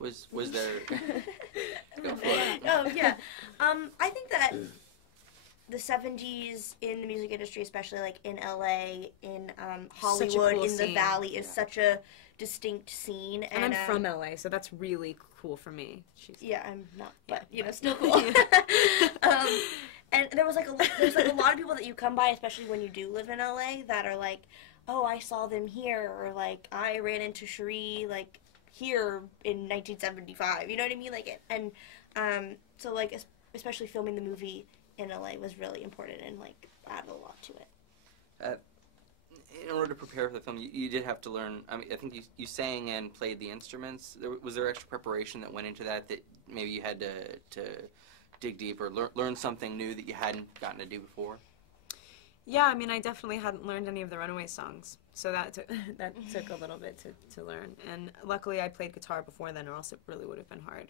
Was there... Go for it. Oh, yeah. I think that the 70s in the music industry, especially like in LA, in Hollywood, cool in the scene. Valley, is such a distinct scene. And I'm from LA, so that's really cool for me. Yeah, I'm not, but you know, still cool. And there's like a lot of people that you come by, especially when you do live in LA, that are like, oh, I saw them here, or like I ran into Cherie like here in 1975. You know what I mean? Like, and so like especially filming the movie in LA was really important and like added a lot to it. In order to prepare for the film, you did have to learn. I mean, I think you sang and played the instruments. Was there extra preparation that went into that maybe you had to dig deep or learn something new that you hadn't gotten to do before? Yeah, I mean, I definitely hadn't learned any of the Runaways songs, so that took a little bit to learn. And luckily, I played guitar before then, or else it really would have been hard.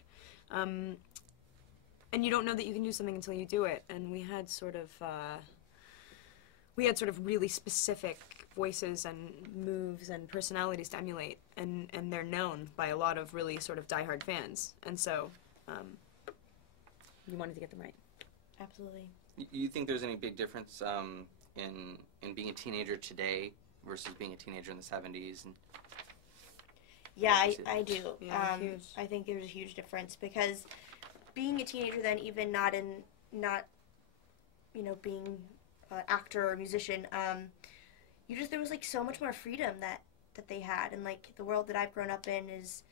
And you don't know that you can do something until you do it. And we had sort of really specific voices and moves and personalities to emulate, and they're known by a lot of really sort of diehard fans. And so, you wanted to get them right. Absolutely. You think there's any big difference in being a teenager today versus being a teenager in the 70s? And yeah, I do. Yeah, huge. I think there's a huge difference because being a teenager then, even not you know, being an actor or musician, there was like so much more freedom that they had, and like the world that I've grown up in is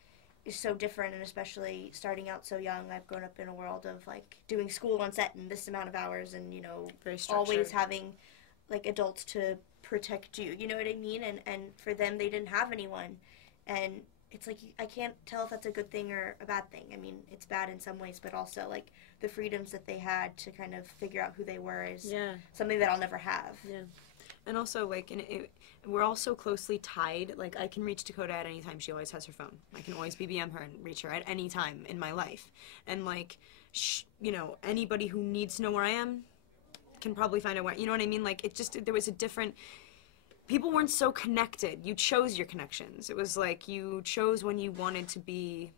so different, and especially starting out so young, I've grown up in a world of like doing school on set in this amount of hours, and you know, always having like adults to protect you, you know what I mean? And for them, they didn't have anyone, and it's like I can't tell if that's a good thing or a bad thing. I mean, it's bad in some ways, but also like the freedoms that they had to kind of figure out who they were is something that I'll never have. Yeah. And also, like, we're all so closely tied. Like, I can reach Dakota at any time. She always has her phone. I can always BBM her and reach her at any time in my life. And, like, you know, anybody who needs to know where I am can probably find out where, you know what I mean? Like, it just, there was a different, people weren't so connected. You chose your connections. It was like you chose when you wanted to be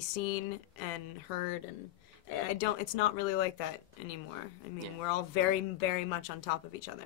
seen and heard, and it's not really like that anymore. I mean, we're all very, very much on top of each other.